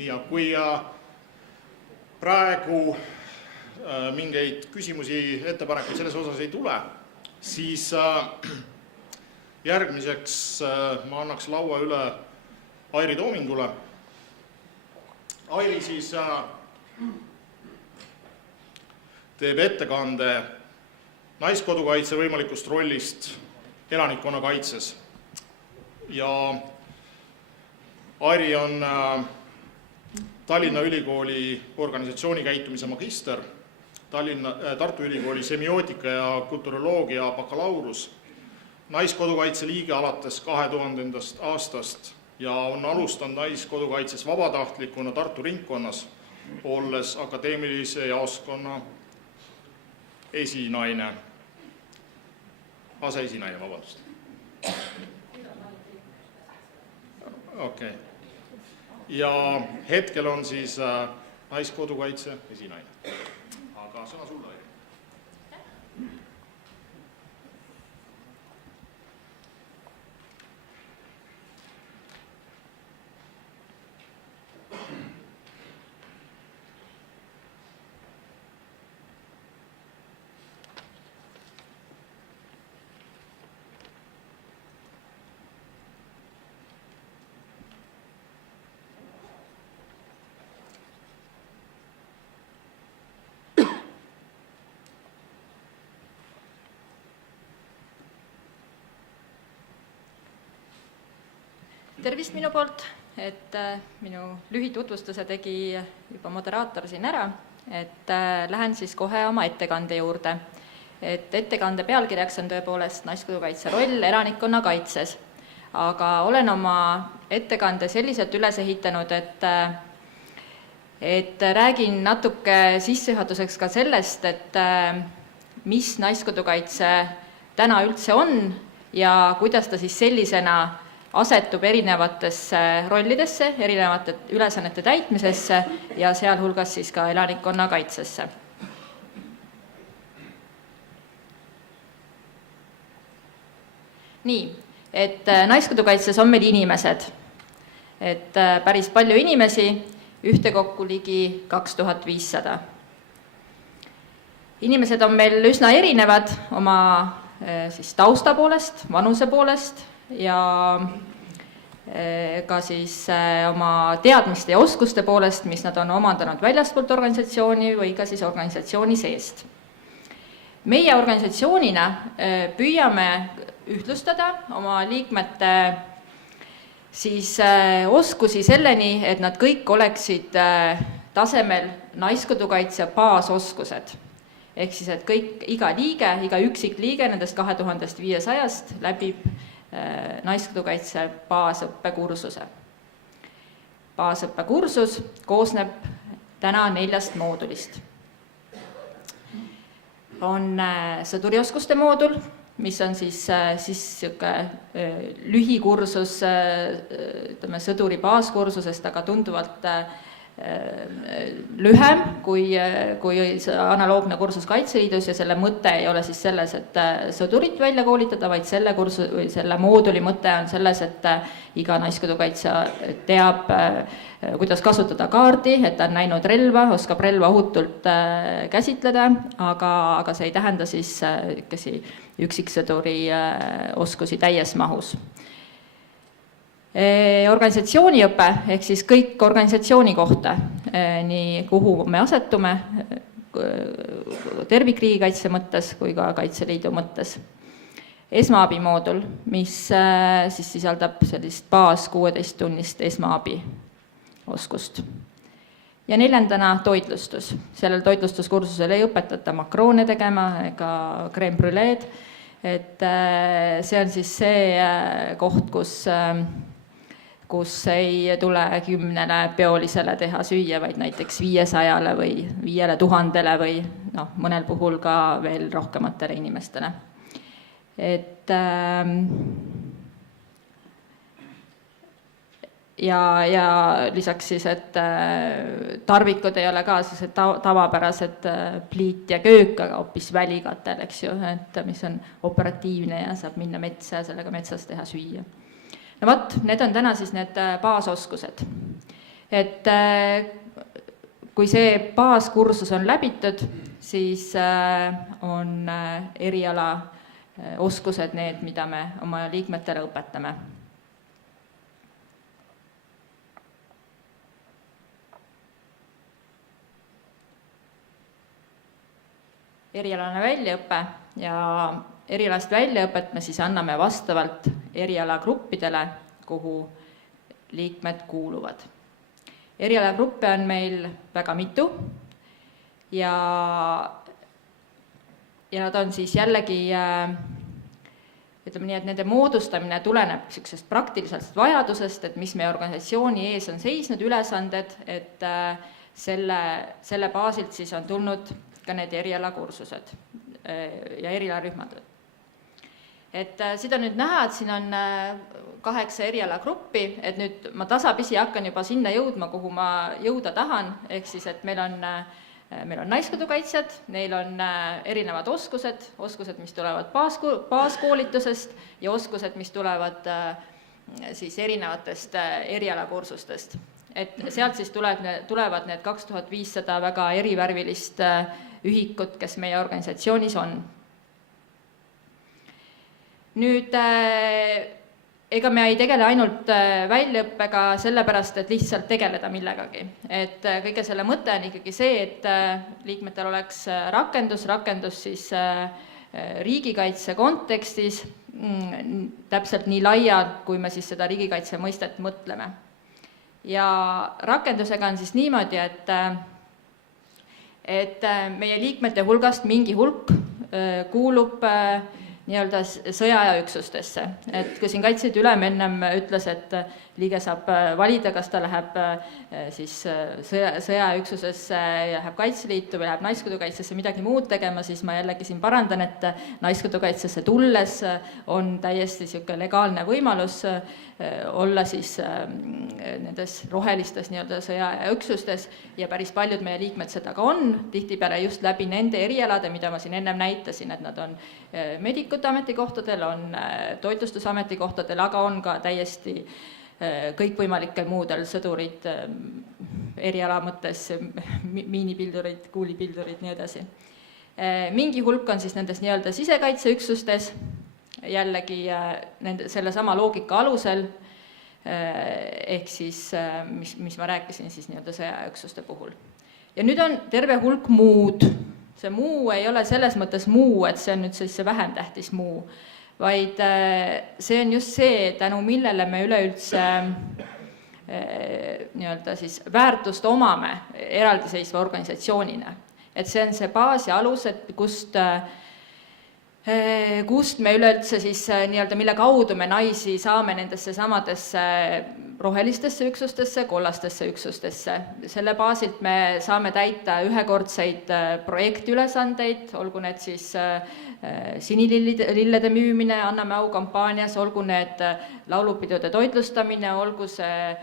ja kui praegu mingeid küsimusi, ettepanekuid selles osas ei tule, siis järgmiseks ma annaks laua üle Airi Toomingule. Airi siis teeb ettekande naiskodukaitse võimalikust rollist elanikkonnakaitses. Ja Airi on Tallinna Ülikooli organisatsioonikäitumise magister, Tartu Ülikooli semiootika ja kulturoloogia bakalaureus, naiskodukaitse liige alates 2000. aastast ja on alustanud naiskodukaitses vabatahtlikuna Tartu ringkonnas, olles akadeemilise jaoskonna aseesinaine, vabandust. Okay. Ja hetkel on siis naiskodukaitse esinaine. Aga sõna sulle, Airi. Tervist minu poolt, et minu lühitutvustuse tegi juba moderaator siin ära, et lähen siis kohe oma ettekande juurde. Et ettekande pealkirjaks on tõepoolest naiskodukaitse roll elanikkonna kaitses, aga olen oma ettekande selliselt üles ehitanud, et räägin natuke sissejuhatuseks ka sellest, et mis naiskodukaitse täna üldse on ja kuidas ta siis sellisena asetub erinevatesse rollidesse, erinevate ülesannete täitmisesse ja sealhulgas siis ka elanikkonna kaitsesse. Nii, et naiskodukaitses on meil inimesed, et päris palju inimesi, ühtekokku ligi 2500. Inimesed on meil üsna erinevad oma siis tausta poolest, vanuse poolest, ja ka siis oma teadmiste ja oskuste poolest, mis nad on omandanud väljaspoolt organisatsiooni või ka siis organisatsiooni seest. Meie organisatsioonina püüame ühtlustada oma liikmete siis oskusi selleni, et nad kõik oleksid tasemel naiskodukaitse baasoskused. Ehk siis, et iga liige, iga üksik liige nendest 2500 läbib naiskodukaitse baasõppekursuse. Baasõppekursus koosneb täna 4 moodulist. On sõdurioskuste moodul, mis on siis lühikursus, ütleme, sõduri baaskursusest, aga tunduvalt lühem kui analoogne kursus Kaitseliidus ja selle mõte ei ole siis selles, et sõdurit välja koolitada, vaid selle mooduli mõte on selles, et iga naiskodukaitsja teab, kuidas kasutada kaardi, et ta on näinud relva, oskab relva ohutult käsitleda, aga see ei tähenda siis üksiksõduri oskusi täies mahus. Organisatsiooniõpe, ehk siis kõik organisatsiooni kohta, nii kuhu me asetume tervikriigikaitse mõttes kui ka Kaitseliidu mõttes. Esmaabimoodul, mis siis sisaldab sellist baas 16-tunnist esmaabi oskust. Ja 4. toitlustus. Sellel toitlustuskursusel ei õpetata makroone tegema ega crème brûléed, et see on siis see koht, kus ei tule 10 peolisele teha süüa, vaid näiteks 500 või 5000 või mõnel puhul ka veel rohkematele inimestele. Et ja lisaks siis, et tarvikud ei ole ka siis tavapärased pliit ja köök, aga hoopis välikatel, eks ju, et mis on operatiivne ja saab minna metsa ja sellega metsas teha süüa. No võt, need on täna siis need baasoskused. et kui see baaskursus on läbitud, siis on eriala oskused need, mida me oma liikmetele õpetame. Erialane väljaõpe ja erialast väljaõpet me siis anname vastavalt erialagruppidele, kuhu liikmed kuuluvad. Erialagruppe on meil väga mitu ja nad on siis jällegi, ütleme nii, et nende moodustamine tuleneb sellisest praktilisest vajadusest, et mis meie organisatsiooni ees on seisnud ülesanded, et selle baasilt siis on tulnud ka need erialakursused ja erialarühmad. Et siin on nüüd näha, et siin on 8 erialagruppi, et nüüd ma tasapisi hakkan juba sinna jõudma, kuhu ma jõuda tahan, ehk siis, et meil on naiskodukaitsjad, neil on erinevad oskused, mis tulevad baaskoolitusest ja oskused, mis tulevad siis erinevatest erialakursustest. Et sealt siis tulevad need 2500 väga erivärvilist ühikut, kes meie organisatsioonis on. Nüüd, ega me ei tegele ainult väljaõppega sellepärast, et lihtsalt tegeleda millegagi. Et kõige selle mõte on ikkagi see, et liikmetel oleks rakendus siis riigikaitse kontekstis täpselt nii laialt, kui me siis seda riigikaitse mõistet mõtleme. Ja rakendusega on siis niimoodi, et meie liikmete hulgast mingi hulk kuulub nii-öelda sõjaaja üksustesse. Et kui siin Kaitseliidu ülem ennem ütles, et liige saab valida, kas ta läheb siis sõjaaja üksusesse ja läheb Kaitseliitu või läheb naiskodukaitsesse midagi muud tegema, siis ma jällegi siin parandan, et naiskodukaitsesse tulles on täiesti selline legaalne võimalus olla siis nendes rohelistes nii-öelda sõjaaja üksustes ja päris paljud meie liikmed seda ka on, tihtipeale just läbi nende erialade, mida ma siin ennem näitasin, et nad on medikute ametikohtadel, on toitlustusametikohtadel, aga on ka täiesti kõikvõimalikel muudel sõdurid, eriala mõttes, miinipildurid, kuulipildurid, nii edasi. Mingi hulk on siis nendes nii-öelda sisekaitseüksustes, jällegi selle sama loogika alusel, ehk siis, mis ma rääkisin siis nii-öelda sõjaüksuste puhul. Ja nüüd on terve hulk muud. See muu ei ole selles mõttes muu, et see on nüüd see vähem tähtis muu, vaid see on just see, tänu millele me üleüldse nii-öelda siis väärtust omame eraldiseisva organisatsioonina. Et see on see baas ja alus, et kust me üleüldse siis nii-öelda, mille kaudu me naisi saame nendesse samadesse rohelistesse üksustesse, kollastesse üksustesse. Selle baasilt me saame täita ühekordseid projektiülesandeid, olgu need siis sinilillede müümine, anname au kampaanias, olgu need laulupidude toitlustamine, olgu see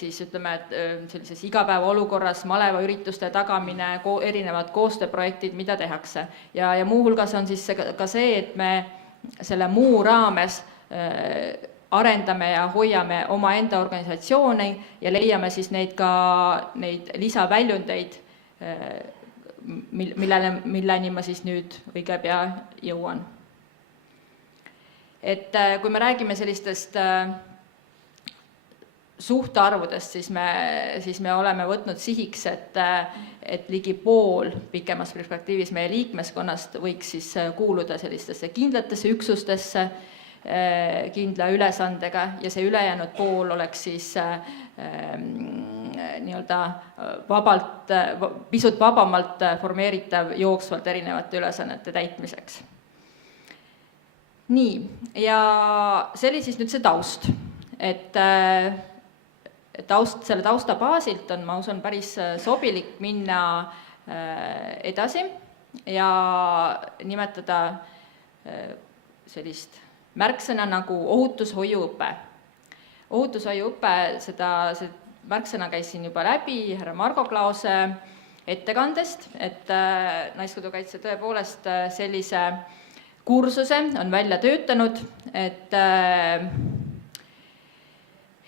siis ütleme, et sellises igapäevaolukorras malevaürituste tagamine, erinevad koostööprojektid, mida tehakse. Ja muu hulgas on siis ka see, et me selle muu raames arendame ja hoiame omaenda organisatsioone ja leiame siis neid lisaväljundeid, milleni ma siis nüüd õige pea jõuan. Et kui me räägime sellistest suhtarvudest, siis me oleme võtnud sihiks, et ligi pool pikemas perspektiivis meie liikmeskonnast võiks siis kuuluda sellistesse kindlatesse üksustesse, kindla ülesandega ja see ülejäänud pool oleks siis nii-öelda pisut vabamalt formeeritav jooksvalt erinevate ülesannete täitmiseks. Nii, ja see oli siis nüüd see taust, et selle tausta baasilt on, ma usun, päris sobilik minna edasi ja nimetada sellist märksõna nagu ohutushoiuõpe. Ohutushoiuõpe, see märksõna käis siin juba läbi härra Margo Klause ettekandest, et naiskodukaitse tõepoolest sellise kursuse on välja töötanud,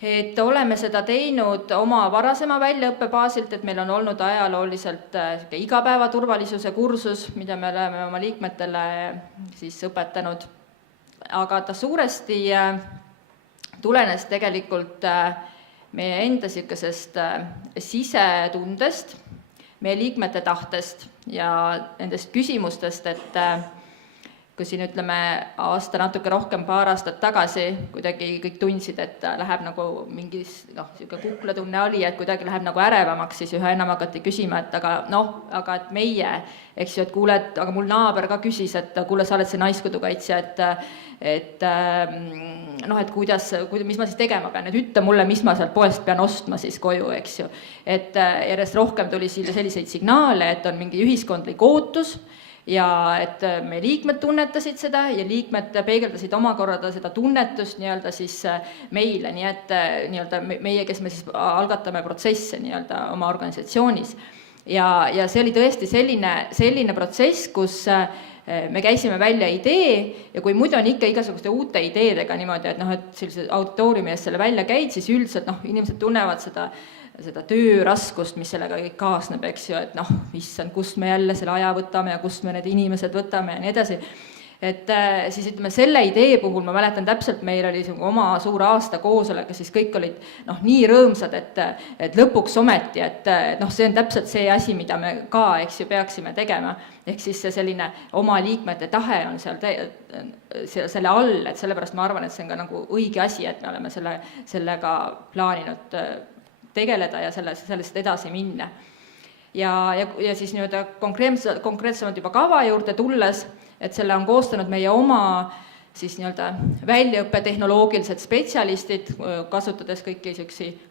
et oleme seda teinud oma varasema väljaõppe baasilt, et meil on olnud ajalooliselt igapäevaturvalisuse kursus, mida me oleme oma liikmetele siis õpetanud. Aga ta suuresti tulenes tegelikult meie enda sellisest sisetundest, meie liikmete tahtest ja nendest küsimustest, et kui siin ütleme aasta natuke rohkem, paar aastat tagasi kuidagi kõik tundsid, et läheb nagu mingis, selline kuklatunne oli, et kuidagi läheb nagu ärevamaks, siis üha enam hakati küsima, et aga et meie, eks ju, et kuule, aga mul naaber ka küsis, et kuule, sa oled see naiskodukaitsja, et kuidas, mis ma siis tegema pean, et ütle mulle, mis ma sealt poest pean ostma siis koju, eks ju. Et järjest rohkem tuli selliseid signaale, et on mingi ühiskondlik ootus, ja et meie liikmed tunnetasid seda ja liikmed peegeldasid omakorda seda tunnetust nii-öelda siis meile, nii et nii-öelda meie, kes me siis algatame protsesse nii-öelda oma organisatsioonis. Ja see oli tõesti selline protsess, kus me käisime välja idee ja kui muidu on ikka igasuguste uute ideedega niimoodi, et et sellise auditooriumi ees selle välja käid, siis üldiselt inimesed tunnevad seda tööraskust, mis sellega kõik kaasneb, eks ju, et issand, kust me jälle selle aja võtame ja kust me need inimesed võtame ja nii edasi. Et siis ütleme, selle idee puhul ma mäletan täpselt, meil oli oma suur aasta koosolek ja siis kõik olid nii rõõmsad, et lõpuks ometi, et see on täpselt see asi, mida me ka, eks ju, peaksime tegema. Ehk siis see selline oma liikmete tahe on seal selle all, et sellepärast ma arvan, et see on ka nagu õige asi, et me oleme sellega plaaninud tegeleda ja sellest edasi minna. Ja siis nii-öelda konkreetsemalt juba kava juurde tulles, et selle on koostanud meie oma siis nii-öelda väljaõppe tehnoloogilised spetsialistid, kasutades kõiki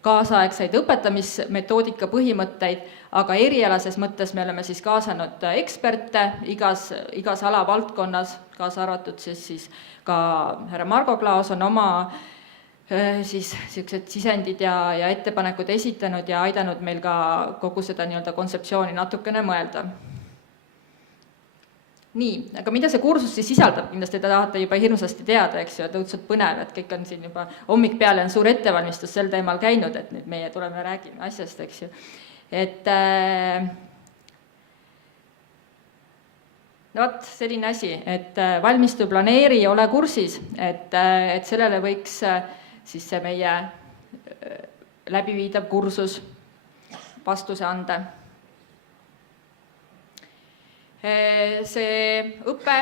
kaasaegseid õpetamismetoodika põhimõtteid, aga erialases mõttes me oleme siis kaasanud eksperte igas alavaldkonnas, kaasa arvatud siis ka härra Margo Klaas on oma siis sellised sisendid ja ettepanekud esitanud ja aidanud meil ka kogu seda nii-öelda kontseptsiooni natukene mõelda. Nii, aga mida see kursus siis sisaldab? Kindlasti te tahate juba hirmsasti teada, eks ju, et õudselt põnev, et kõik on siin juba hommik peale on suur ettevalmistus sel teemal käinud, et nüüd meie tuleme ja räägime asjast, eks ju. Et selline asi, et valmistu, planeeri, ole kursis, et sellele võiks siis see meie läbiviidav kursus vastuse anda. See õpe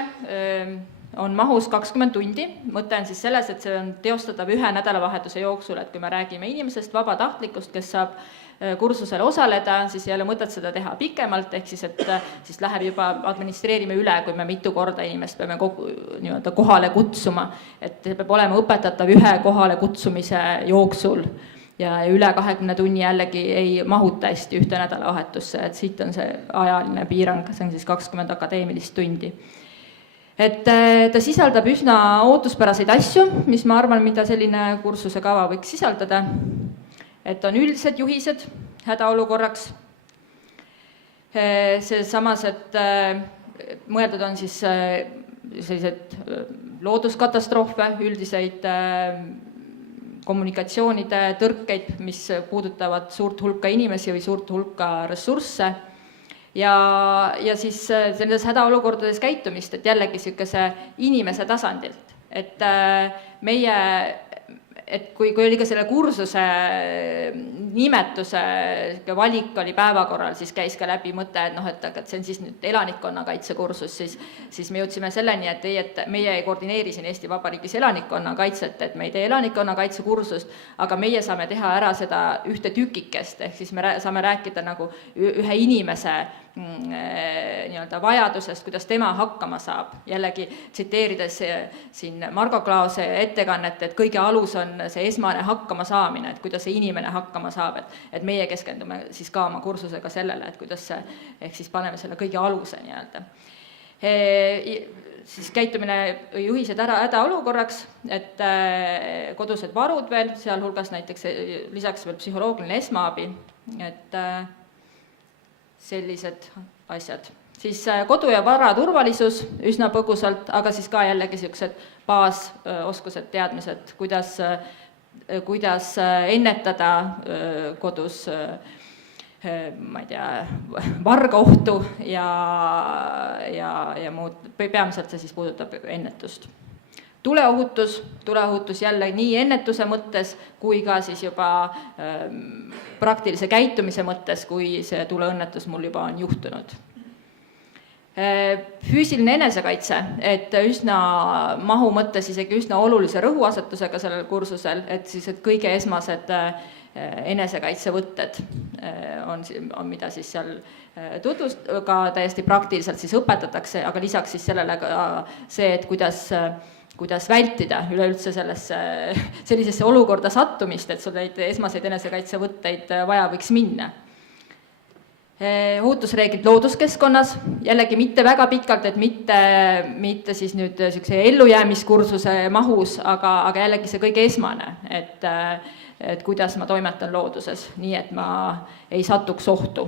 on mahus 20 tundi, mõte on siis selles, et see on teostatav ühe nädalavahetuse jooksul, et kui me räägime inimesest, vabatahtlikust, kes saab kursusel osaleda, siis ei ole mõtet seda teha pikemalt, ehk siis, et siis läheb juba administreerime üle, kui me mitu korda inimest peame nii-öelda kohale kutsuma, et see peab olema õpetatav ühe kohale kutsumise jooksul ja üle 20 tunni jällegi ei mahuta hästi ühte nädalavahetusse, et siit on see ajaline piirang, see on siis 20 akadeemilist tundi. Et ta sisaldab üsna ootuspäraseid asju, mis ma arvan, mida selline kursuse kava võiks sisaldada. Et on üldised juhised hädaolukorraks. See samas, et mõeldud on siis sellised looduskatastroofe, üldiseid kommunikatsioonide tõrkeid, mis puudutavad suurt hulka inimesi või suurt hulka ressursse. Ja siis nendes hädaolukordades käitumist, et jällegi selline inimese tasandilt. Et meie et kui oli ka selle kursuse nimetuse valik oli päevakorral, siis käis ka läbi mõte, et see on siis nüüd elanikkonnakaitsekursus, siis me jõudsime selleni, et meie ei koordineeri siin Eesti Vabariigis elanikkonnakaitset, et me ei tee elanikkonnakaitsekursust, aga meie saame teha ära seda ühte tükikest, ehk siis me saame rääkida nagu ühe inimese nii-öelda vajadusest, kuidas tema hakkama saab. Jällegi tsiteerides siin Margo Klaase ettekannet, et kõige alus on see esmane hakkama saamine, et kuidas see inimene hakkama saab, et meie keskendume siis ka oma kursusega sellele, et kuidas see, ehk siis paneme selle kõige aluse nii-öelda. Siis käitumine juhised ära hädaolukorraks, et kodused varud veel, sealhulgas näiteks lisaks veel psühholoogiline esmaabi, et sellised asjad. Siis kodu- ja vara turvalisus üsna põgusalt, aga siis ka jällegi sellised baasoskused, teadmised, kuidas kuidas ennetada kodus ma ei tea, vargaohtu ja muud, peamiselt see siis puudutab ennetust. Tuleohutus jälle nii ennetuse mõttes kui ka siis juba praktilise käitumise mõttes, kui see tuleõnnetus mul juba on juhtunud. Füüsiline enesekaitse, et üsna mahu mõttes isegi üsna olulise rõhuasetusega sellel kursusel, et siis et kõige esmased enesekaitsevõtted on, mida siis seal ka täiesti praktiliselt siis õpetatakse, aga lisaks siis sellele ka see, et kuidas vältida üleüldse sellisesse olukorda sattumist, et sul neid esmaseid enesekaitsevõtteid vaja võiks minna. Ohutusreeglid looduskeskkonnas, jällegi mitte väga pikalt, et mitte siis nüüd ellujäämiskursuse mahus, aga jällegi see kõige esmane, et kuidas ma toimetan looduses, nii et ma ei satuks ohtu.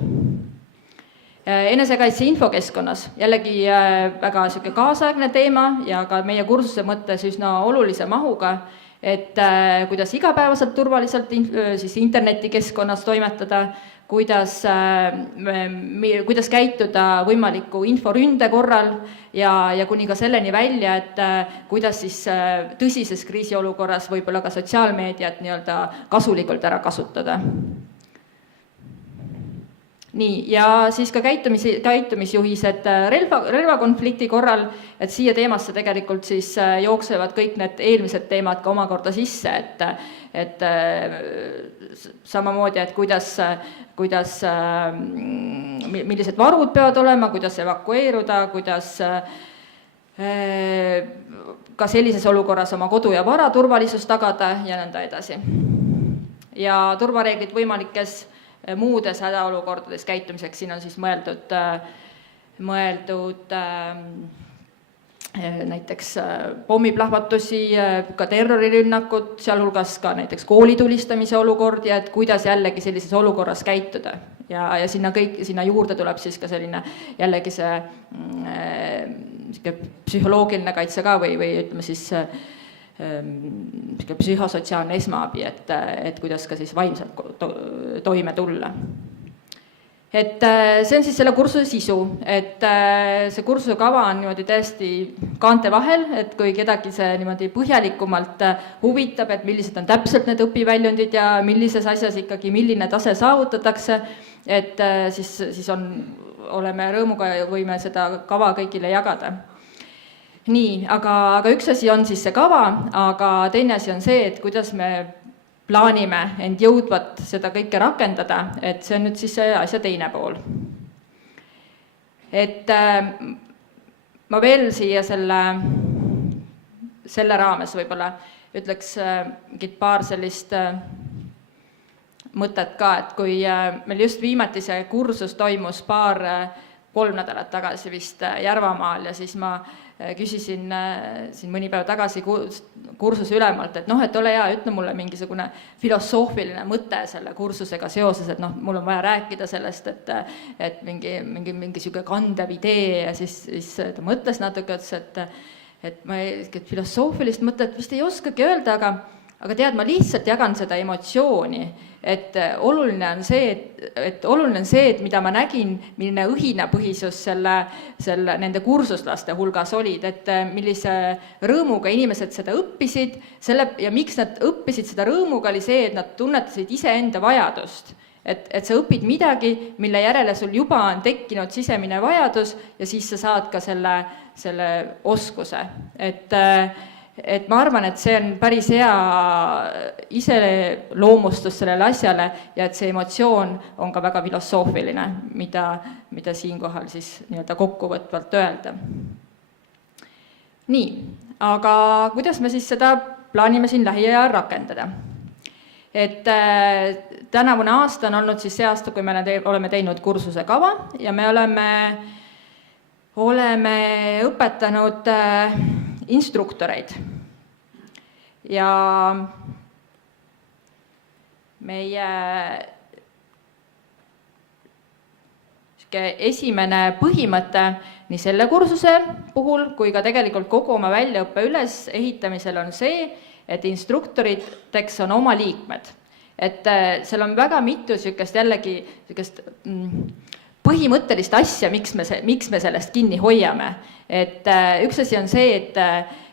Enesekaitse infokeskkonnas, jällegi väga kaasaegne teema ja ka meie kursuse mõttes üsna olulise mahuga, et kuidas igapäevaselt turvaliselt siis internetikeskkonnas toimetada, kuidas käituda võimaliku inforünde korral ja kuni ka selleni välja, et kuidas siis tõsises kriisiolukorras võib-olla ka sotsiaalmeediat nii-öelda kasulikult ära kasutada. Nii, ja siis ka käitumisjuhised relvakonflikti korral, et siia teemasse tegelikult siis jooksevad kõik need eelmised teemad ka omakorda sisse, et samamoodi, et millised varud peavad olema, kuidas evakueeruda, kuidas ka sellises olukorras oma kodu ja vara turvalisust tagada ja nõnda edasi. Ja turvareeglid võimalikes muudes hädaolukordades käitumiseks, siin on siis mõeldud näiteks pommiplahvatusi, ka terrorirünnakud, sealhulgas ka näiteks koolitulistamise olukord ja et kuidas jällegi sellises olukorras käituda. Ja sinna juurde tuleb siis ka selline jällegi see psühholoogiline kaitse ka või ütleme siis psühhosotsiaalne esmaabi, et kuidas ka siis vaimselt toime tulla. Et see on siis selle kursuse sisu, et see kursuse kava on niimoodi täiesti kaante vahel, et kui kedagi see niimoodi põhjalikumalt huvitab, et millised on täpselt need õpiväljundid ja millises asjas ikkagi milline tase saavutatakse, et siis oleme rõõmuga ja võime seda kava kõigile jagada. Nii, aga üks asi on siis see kava, aga teine asi on see, et kuidas me plaanime end jõudvat seda kõike rakendada, et see on nüüd siis see asja teine pool. Et ma veel siia selle raames võib-olla ütleks mingid paar sellist mõtet ka, et kui meil just viimati see kursus toimus 3 nädalat tagasi vist Järvamaal ja siis ma küsisin siin mõni päev tagasi kursuse ülemalt, et et ole hea, ütle mulle mingisugune filosoofiline mõte selle kursusega seoses, et mul on vaja rääkida sellest, et mingi siuke kandev idee ja siis ta mõtles natuke, et ma filosoofilist mõtet vist ei oskagi öelda, aga tead, ma lihtsalt jagan seda emotsiooni, et oluline on see, et mida ma nägin, milline õhinapõhisus nende kursuslaste hulgas olid, et millise rõõmuga inimesed seda õppisid, ja miks nad õppisid seda rõõmuga, oli see, et nad tunnetasid iseenda vajadust. Et sa õpid midagi, mille järele sul juba on tekkinud sisemine vajadus ja siis sa saad ka selle oskuse. Et ma arvan, et see on päris hea iseloomustus sellele asjale ja et see emotsioon on ka väga filosoofiline, mida siinkohal siis nii-öelda kokkuvõtvalt öelda. Nii, aga kuidas me siis seda plaanime siin lähiajal rakendada? Et tänavune aasta on olnud siis see aasta, kui me oleme teinud kursuse kava ja me oleme õpetanud instruktoreid ja meie esimene põhimõte nii selle kursuse puhul kui ka tegelikult kogu oma väljaõppe ülesehitamisel on see, et instruktoriteks on oma liikmed. Et seal on väga mitu sükest jällegi sükest põhimõttelist asja, miks me sellest kinni hoiame. Et üks asi on see,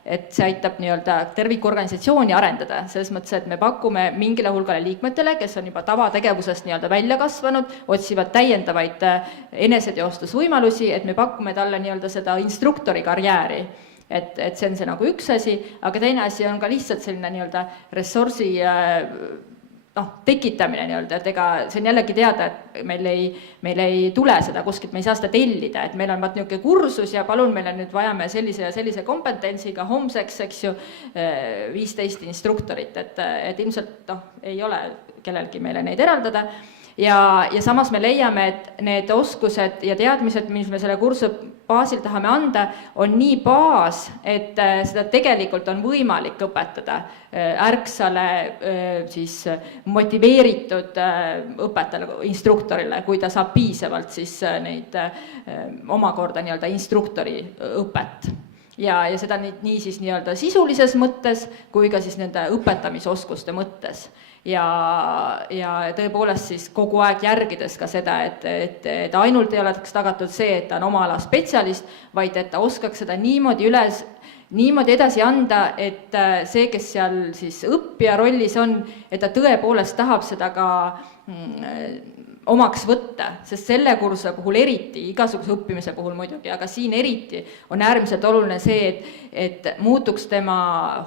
et see aitab nii-öelda tervikorganisatsiooni arendada, selles mõttes, et me pakume mingile hulgale liikmetele, kes on juba tavategevusest nii-öelda välja kasvanud, otsivad täiendavaid eneseteostusvõimalusi, et me pakume talle nii-öelda seda instruktori karjääri. Et see on see nagu üks asi, aga teine asi on ka lihtsalt selline nii-öelda ressursi tekitamine nii-öelda, et ega see on jällegi teada, et meil ei tule seda kuskilt, me ei saa seda tellida, et meil on niisugune kursus ja palun, meil on nüüd vajame sellise ja sellise kompetentsiga homseks, eks ju, 15 instruktorit, et ilmselt ei ole kellelgi meile neid eraldada. Ja samas me leiame, et need oskused ja teadmised, mis me selle kursuse baasil tahame anda, on nii baas, et seda tegelikult on võimalik õpetada ärksale siis motiveeritud õpetajale, instruktorile, kui ta saab piisavalt siis neid omakorda nii-öelda instruktori õpet. Ja seda nii siis nii-öelda sisulises mõttes, kui ka siis nende õpetamisoskuste mõttes. Ja tõepoolest siis kogu aeg järgides ka seda, et ainult ei oleks tagatud see, et ta on oma ala spetsialist, vaid et ta oskaks seda niimoodi edasi anda, et see, kes seal siis õppija rollis on, et ta tõepoolest tahab seda ka omaks võtta, sest selle kursuse puhul eriti, igasuguse õppimise puhul muidugi, aga siin eriti on äärmiselt oluline see, et muutuks tema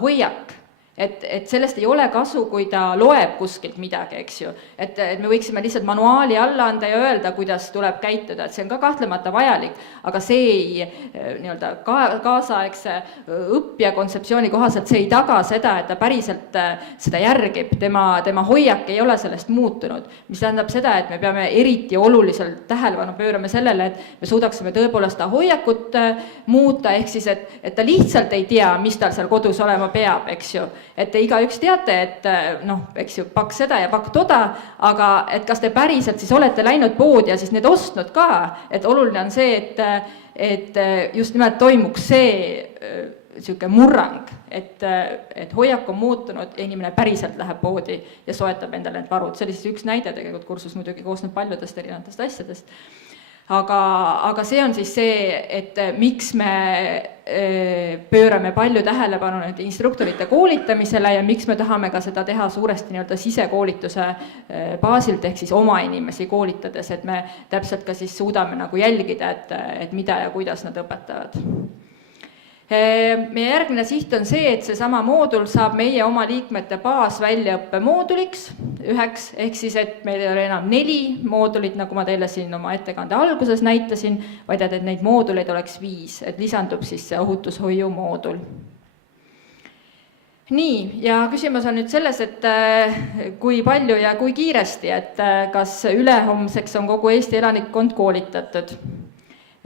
hoiak. Et sellest ei ole kasu, kui ta loeb kuskilt midagi, eks ju. Et me võiksime lihtsalt manuaali alla anda ja öelda, kuidas tuleb käituda, et see on ka kahtlemata vajalik, aga see ei nii-öelda kaasaegse õppija kontseptsiooni kohaselt, see ei taga seda, et ta päriselt seda järgib, tema hoiak ei ole sellest muutunud, mis tähendab seda, et me peame eriti oluliselt tähelepanu pöörama sellele, et me suudaksime tõepoolest ta hoiakut muuta, ehk siis, et ta lihtsalt ei tea, mis tal seal kodus olema peab, eks ju. Et te igaüks teate, et eks ju, pakk seda ja pakk toda, aga et kas te päriselt siis olete läinud poodi ja siis need ostnud ka, et oluline on see, et just nimelt toimuks see selline murrang, et hoiak on muutunud ja inimene päriselt läheb poodi ja soetab endale need varud. See oli siis üks näide tegelikult, kursus muidugi koosneb paljudest erinevatest asjadest. Aga see on siis see, et miks me pöörame palju tähelepanu nüüd instruktorite koolitamisele ja miks me tahame ka seda teha suuresti nii-öelda sisekoolituse baasilt, ehk siis oma inimesi koolitades, et me täpselt ka siis suudame nagu jälgida, et mida ja kuidas nad õpetavad. Meie järgmine siht on see, et see sama moodul saab meie oma liikmete baasväljaõppe mooduliks üheks, ehk siis, et meil ei ole enam 4 moodulit, nagu ma teile siin oma ettekande alguses näitasin, vaid et neid mooduleid oleks 5, et lisandub siis see ohutushoiu moodul. Nii, ja küsimus on nüüd selles, et kui palju ja kui kiiresti, et kas ülehomseks on kogu Eesti elanikkond koolitatud.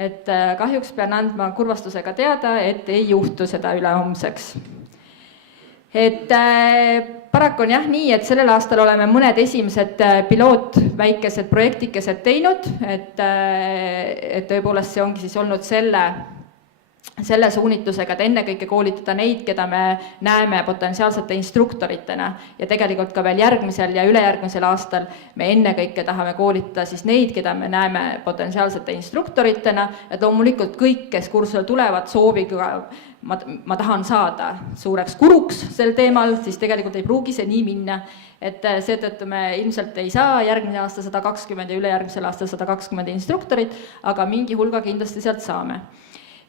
Et kahjuks pean andma kurvastusega teada, et ei juhtu seda ülehomseks. Et paraku on jah nii, et sellel aastal oleme mõned esimesed väikesed projektikesed teinud, et tõepoolest see ongi siis olnud selle suunitusega, et ennekõike koolitada neid, keda me näeme potentsiaalsete instruktoritena ja tegelikult ka veel järgmisel ja ülejärgmisel aastal me ennekõike tahame koolitada siis neid, keda me näeme potentsiaalsete instruktoritena, et loomulikult kõik, kes kursusele tulevad sooviga, ma tahan saada suureks guruks sel teemal, siis tegelikult ei pruugi see nii minna, et seetõttu me ilmselt ei saa järgmine aasta 120 ja ülejärgmisel aastal 120 instruktorit, aga mingi hulga kindlasti sealt saame.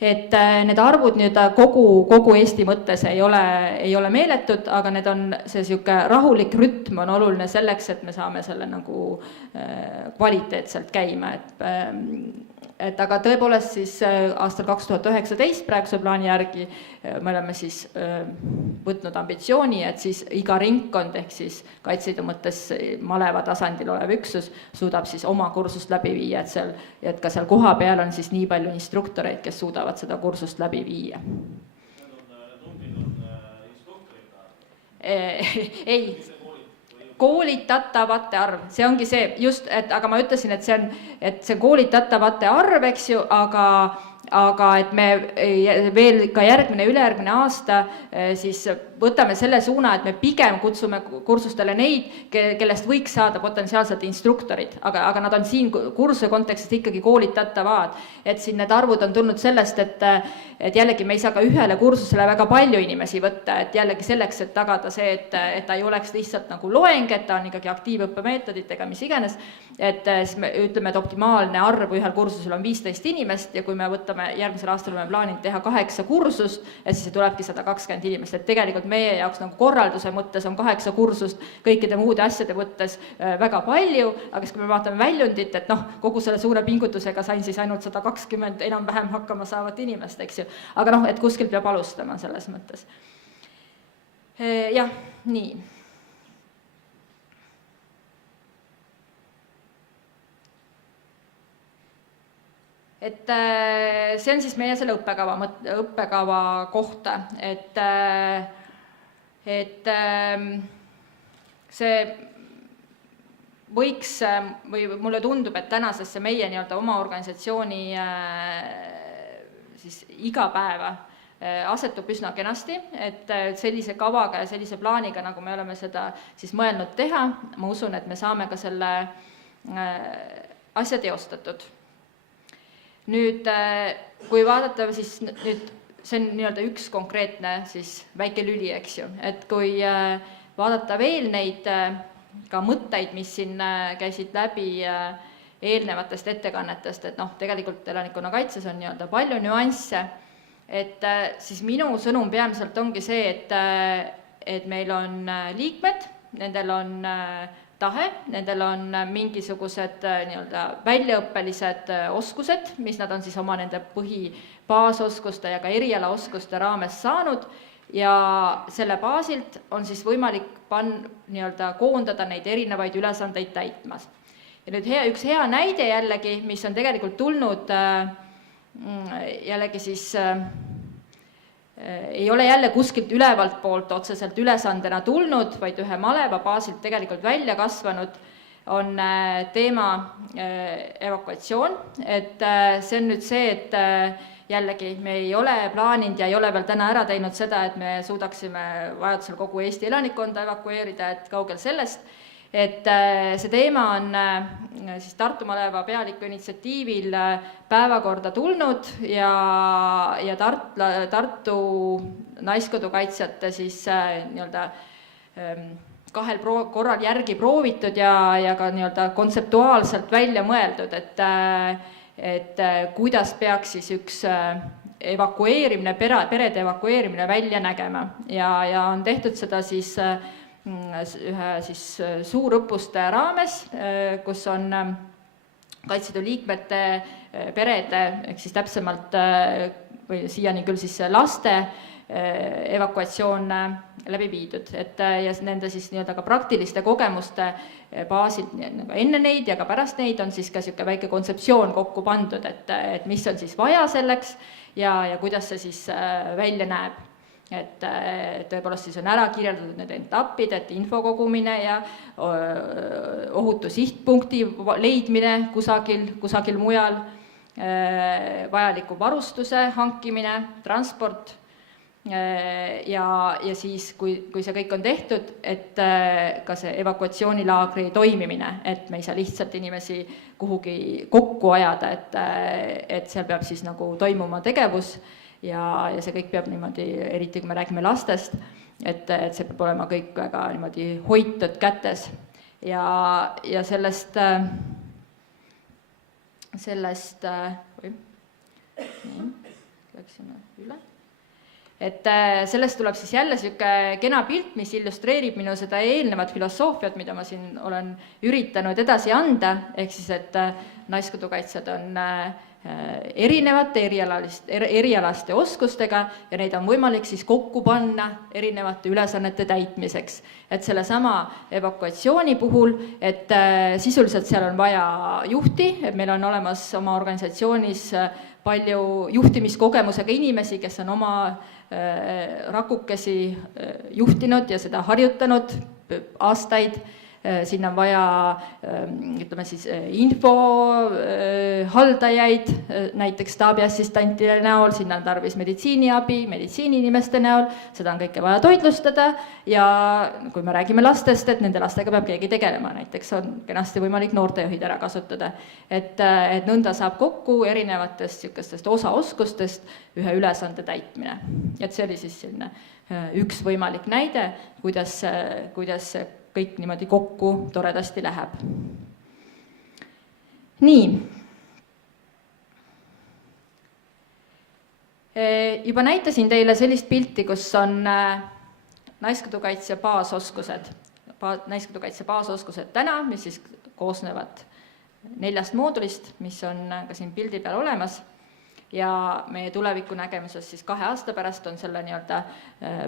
Et need arvud kogu Eesti mõttes ei ole meeletud, aga need on see siuke rahulik rütm on oluline selleks, et me saame selle nagu kvaliteetselt käima. Et aga tõepoolest siis aastal 2019 praeguse plaani järgi me oleme siis võtnud ambitsiooni, et siis iga ringkond ehk siis Kaitseliidu mõttes maleva tasandil olev üksus suudab siis oma kursust läbi viia, et ka seal koha peal on siis nii palju instruktoreid, kes suudavad seda kursust läbi viia. Ei, koolitatavate arv, see ongi see just, aga ma ütlesin, et see on koolitatavate arv, eks ju, aga aga et me veel ka ülejärgmine aasta siis võtame selle suuna, et me pigem kutsume kursustele neid, kellest võiks saada potentsiaalselt instruktorid, aga nad on siin kursuse kontekstis ikkagi koolitatavad. Et siin need arvud on tulnud sellest, et jällegi me ei saa ka ühele kursusele väga palju inimesi võtta, et jällegi selleks, et tagada see, et ta ei oleks lihtsalt nagu loeng, et ta on ikkagi aktiivõppemeetoditega, mis iganes, et siis me ütleme, et optimaalne arv ühel kursusel on 15 inimest ja kui me võtame järgmisel aastal oleme plaaninud teha 8 kursust, et siis tulebki 120 inimest, et tegelikult meie jaoks nagu korralduse mõttes on 8 kursust kõikide muude asjade mõttes väga palju, aga siis kui me vaatame väljundit, et kogu selle suure pingutusega sain siis ainult 120 enam-vähem hakkama saavat inimest, eks ju. Aga et kuskilt peab alustama selles mõttes. Jah, nii. Et see on siis meie selle õppekava kohta, et see võiks, või mulle tundub, et tänasesse meie oma organisatsiooni siis igapäeva asetub üsna kenasti, et sellise kavaga ja sellise plaaniga, nagu me oleme seda siis mõelnud teha, ma usun, et me saame ka selle asja teostatud. Nüüd, kui vaadata, siis nüüd see on üks konkreetne siis väike lüli, eks ju, et kui vaadata veel neid ka mõtteid, mis siin käisid läbi eelnevatest ettekannetest, et tegelikult elanikkonnakaitses on palju nüansse, et siis minu sõnum peamiselt ongi see, et meil on liikmed, nendel on tahe, nendel on mingisugused väljaõppelised oskused, mis nad on siis oma nende põhibaaoskuste ja ka erialaoskuste raames saanud ja selle baasilt on siis võimalik koondada neid erinevaid ülesandeid täitmas. Ja nüüd üks hea näide jällegi, mis on tegelikult tulnud jällegi siis ei ole jälle kuskilt ülevalt poolt otseselt ülesandena tulnud, vaid ühe maleva baasilt tegelikult välja kasvanud, on teema evakuatsioon. Et see on nüüd see, et jällegi me ei ole plaaninud ja ei ole veel täna ära teinud seda, et me suudaksime vajadusel kogu Eesti elanikkonda evakueerida, et kaugel sellest. Et see teema on siis Tartu maleva pealiku initsiatiivil päevakorda tulnud ja Tartu naiskodukaitsjate siis kahel korral järgi proovitud ja ka kontseptuaalselt välja mõeldud, et kuidas peaks siis üks evakueerimine, perede evakueerimine välja nägema ja on tehtud seda siis ühe siis suurõppuste raames, kus on Kaitseliidu liikmete perede, ehk siis täpsemalt või siiani küll siis laste evakuatsioon läbi viidud, et ja nende siis ka praktiliste kogemuste baasil enne neid ja ka pärast neid on siis ka niisugune väike kontseptsioon kokku pandud, et mis on siis vaja selleks ja kuidas see siis välja näeb. Et tõepoolest siis on ära kirjeldatud need etapid, et info kogumine ja ohutu sihtpunkti leidmine kusagil mujal, vajaliku varustuse hankimine, transport ja siis, kui see kõik on tehtud, et ka see evakuatsioonilaagri toimimine, et me ei saa lihtsalt inimesi kuhugi kokku ajada, et seal peab siis nagu toimuma tegevus, ja see kõik peab niimoodi, eriti kui me räägime lastest, et see peab olema kõik väga niimoodi hoitud kätes ja sellest läksime üle. Et sellest tuleb siis jälle niisugune kena pilt, mis illustreerib minu seda eelnevat filosoofiat, mida ma siin olen üritanud edasi anda, ehk siis, et naiskodukaitsjad on erinevate erialaste oskustega ja neid on võimalik siis kokku panna erinevate ülesannete täitmiseks. Et selle sama evakuatsiooni puhul, et sisuliselt seal on vaja juhti, et meil on olemas oma organisatsioonis palju juhtimiskogemusega inimesi, kes on oma rakukesi juhtinud ja seda harjutanud aastaid, Sinna on vaja, ütleme siis, info haldajaid, näiteks staabiassistantide näol, sinna on tarvis meditsiiniabi, meditsiiniinimeste näol, seda on kõike vaja toitlustada ja kui me räägime lastest, et nende lastega peab keegi tegelema, näiteks on kenasti võimalik noortejuhid ära kasutada. Et nõnda saab kokku erinevatest sükestest osaoskustest ühe ülesande täitmine. Et see oli siis selline üks võimalik näide, kuidas see kõik niimoodi kokku toredasti läheb. Nii. Juba näitasin teile sellist pilti, kus on naiskodukaitse baasoskused. Naiskodukaitse baasoskused täna, mis siis koosnevad 4 moodulist, mis on ka siin pildi peal olemas. Ja meie tuleviku nägemuses siis 2 aasta pärast on selle nii-öelda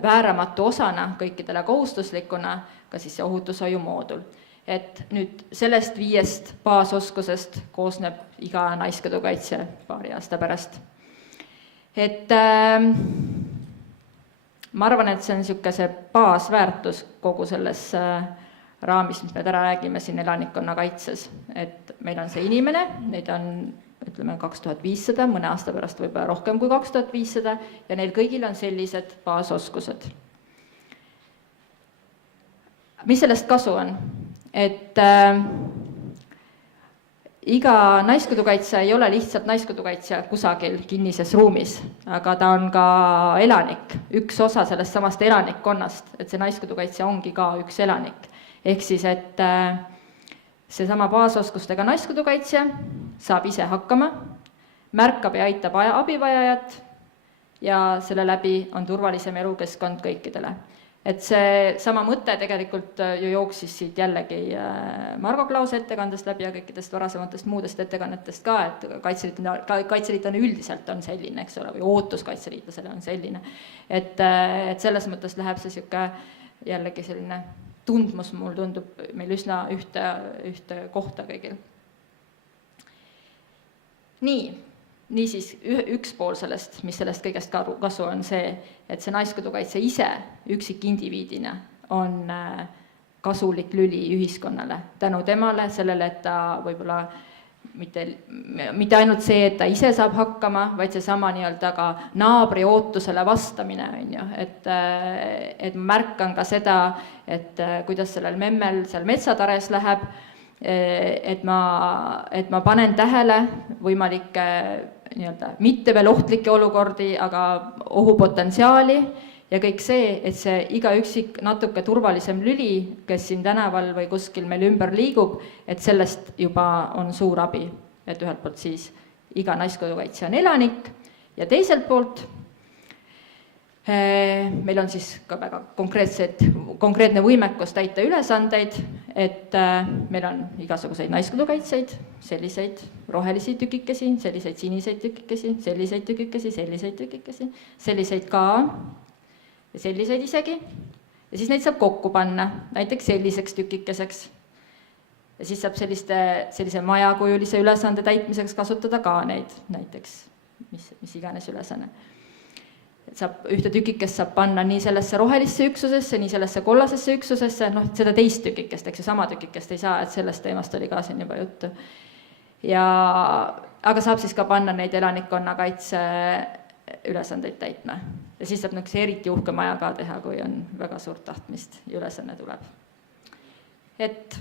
vääramatu osana kõikidele kohustuslikuna ka siis see ohutushoiu moodul. Et nüüd sellest 5 baasoskusest koosneb iga naiskodukaitse paari aasta pärast. Et ma arvan, et see on niisugune baasväärtus kogu selles raamis, mis me täna räägime siin elanikkonna kaitses. Et meil on see inimene, neid on ütleme 2500, mõne aasta pärast võib-olla rohkem kui 2500 ja neil kõigil on sellised baasoskused. Mis sellest kasu on? Et iga naiskodukaitse ei ole lihtsalt naiskodukaitse kusagil kinnises ruumis, aga ta on ka elanik, üks osa sellest samast elanikkonnast, et see naiskodukaitse ongi ka üks elanik. Ehk siis, et seesama baasoskustega naiskodukaitse saab ise hakkama, märkab ja aitab abivajajat ja selle läbi on turvalisem elukeskkond kõikidele. Et see sama mõte tegelikult ju jooksis siit jällegi Margo Klause ettekandest läbi ja kõikidest varasematest muudest ettekannetest ka, et kaitseliitlane üldiselt on selline, eks ole, või ootus kaitseliitlasele on selline. Et selles mõttes läheb see siuke jällegi selline tundmus, mul tundub meil üsna ühte kohta kõigil. Nii siis üks pool sellest, mis sellest kõigest kasu on see, et see naiskodukaitse ise üksikindiviidina on kasulik lüli ühiskonnale. Tänu temale, sellele, et ta võib-olla mitte ainult see, et ta ise saab hakkama, vaid see sama nii-öelda ka naabri ootusele vastamine, et ma märkan ka seda, et kuidas sellel memmel seal metsatares läheb, et ma panen tähele võimalikke nii-öelda mitte veel ohtlikke olukordi, aga ohupotentsiaali ja kõik see, et see iga üksik natuke turvalisem lüli, kes siin tänaval või kuskil meil ümber liigub, et sellest juba on suur abi. Et ühelt poolt siis iga naiskodukaitse on elanik ja teiselt poolt meil on siis ka väga konkreetne võimekus täita ülesandeid, et meil on igasuguseid naiskodukaitseid, selliseid rohelisi tükikesi, selliseid siniseid tükikesi, selliseid tükikesi, selliseid tükikesi, selliseid ka ja selliseid isegi. Ja siis neid saab kokku panna, näiteks selliseks tükikeseks. Ja siis saab sellise majakujulise ülesande täitmiseks kasutada ka neid, näiteks mis iganes ülesanne. Ühte tükikest saab panna nii sellesse rohelisse üksusesse, nii sellesse kollasesse üksusesse, seda teist tükikest, eks ju, sama tükikest ei saa, et sellest teemast oli ka siin juba juttu. Aga saab siis ka panna neid elanikkonnakaitse ülesandeid täitma. Ja siis saab eriti uhke maja ka teha, kui on väga suurt tahtmist ja ülesanne tuleb. Et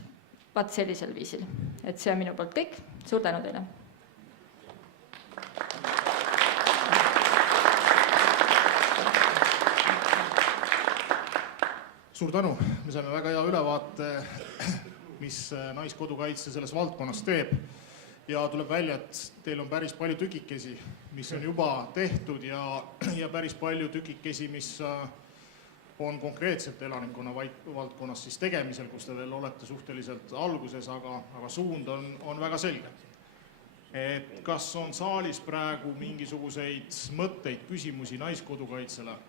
vaat sellisel viisil. Et see on minu poolt kõik. Suur tänu teile! Suur tänu, me saime väga hea ülevaate, mis naiskodukaitse selles valdkonnas teeb ja tuleb välja, et teil on päris palju tükikesi, mis on juba tehtud ja päris palju tükikesi, mis on konkreetselt elanikkonna valdkonnas siis tegemisel, kus te veel olete suhteliselt alguses, aga suund on väga selge. Et kas on saalis praegu mingisuguseid mõtteid, küsimusi naiskodukaitsele?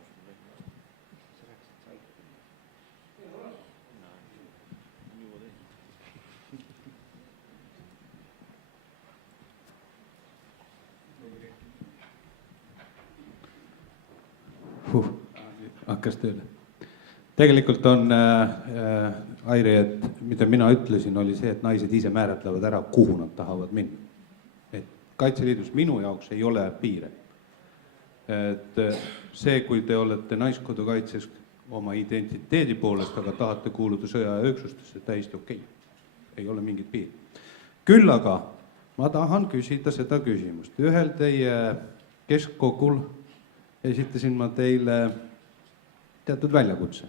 Hakkas tööle. Tegelikult on Airi, et mida mina ütlesin, oli see, et naised ise määratlevad ära, kuhu nad tahavad minna. Et Kaitseliidus minu jaoks ei ole piire. Et see, kui te olete Naiskodukaitses oma identiteedi poolest, aga tahate kuuluda sõjaüksustesse, täiesti okei. Ei ole mingit piiri. Küll aga ma tahan küsida seda küsimust. Ühel teie keskkogul esitasin ma teile teatud väljakutse.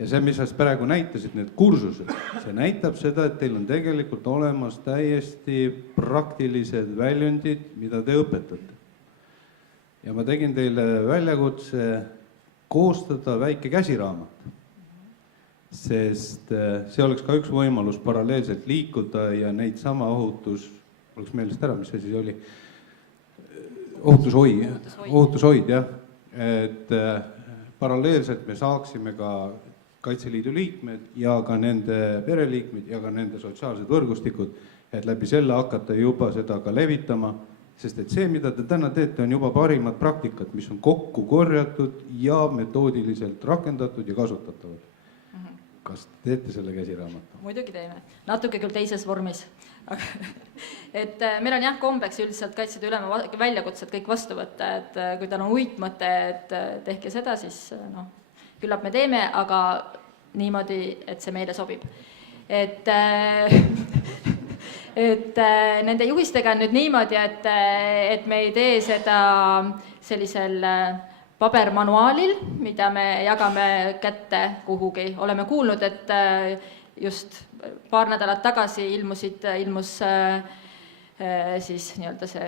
Ja see, mis sa praegu näitasid, need kursused, see näitab seda, et teil on tegelikult olemas täiesti praktilised väljundid, mida te õpetate. Ja ma tegin teile väljakutse koostada väike käsiraamat, sest see oleks ka üks võimalus paralleelselt liikuda ja neid sama oleks meelest ära, mis see siis oli? Ohutushoid, jah. Et paralleelselt me saaksime ka Kaitseliidu liikmed ja ka nende pereliikmed ja ka nende sotsiaalsed võrgustikud, et läbi selle hakata juba seda ka levitama, sest et see, mida te täna teete, on juba parimad praktikat, mis on kokku korjatud ja metoodiliselt rakendatud ja kasutatavad. Kas teete selle käsiraamatu? Muidugi teeme. Natuke küll teises vormis. Et meil on jah kombeks üldiselt Kaitseliidu ülema väljakutsed kõik vastu võtta, et kui tal on uitmõte, et tehke seda, siis küllap me teeme, aga niimoodi, et see meile sobib. Et nende juhistega on nüüd niimoodi, et me ei tee seda sellisel pabermanuaalil, mida me jagame kätte kuhugi. Oleme kuulnud, et just paar nädalat tagasi ilmus siis nii-öelda see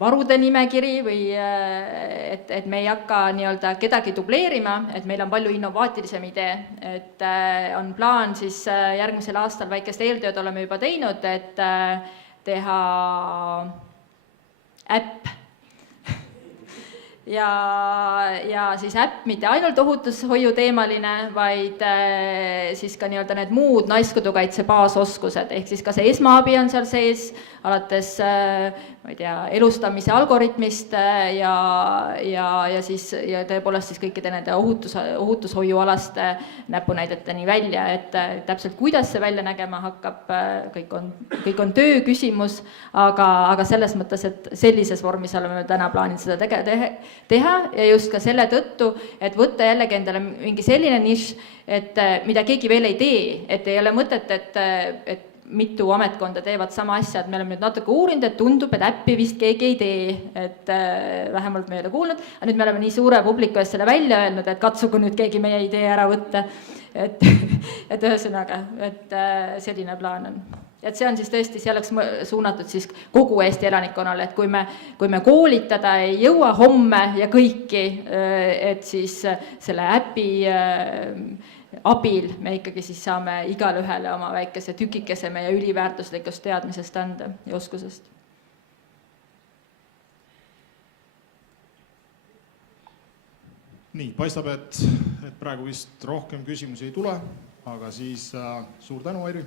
varude nimekiri või et me ei hakka nii-öelda kedagi dubleerima, et meil on palju innovaatilisem idee, et on plaan siis järgmisel aastal väikest eeltööd oleme juba teinud, et teha äpp ja siis äpp mitte ainult ohutushoiu teemaline, vaid siis ka nii-öelda need muud Naiskodukaitse baasoskused, ehk siis ka see esmaabi on seal sees, alates ma ei tea, elustamise algoritmist ja siis ja tõepoolest siis kõikide nende ohutushoiualaste näpunäideteni välja, et täpselt kuidas see välja nägema hakkab, kõik on töö küsimus, aga selles mõttes, et sellises vormis oleme täna plaaninud seda teha ja just ka selle tõttu, et võtta jällegi endale mingi selline nišš, et mida keegi veel ei tee, et ei ole mõtet, et mitu ametkonda teevad sama asja, et me oleme nüüd natuke uurinud, et tundub, et äppi vist keegi ei tee, et vähemalt me ei ole kuulnud, aga nüüd me oleme nii suure publiku eest selle välja öelnud, et katsugu nüüd keegi meie idee ära võtta, et ühesõnaga, et selline plaan on. Et see on siis tõesti, see oleks suunatud siis kogu Eesti elanikkonnale, et kui me koolitada ei jõua homme ja kõiki, et siis selle äpi abil me ikkagi siis saame igale ühele oma väikese tükikese meie üliväärtuslikust teadmisest anda ja oskusest. Nii, paistab, et praegu vist rohkem küsimusi ei tule, aga siis suur tänu, Airi!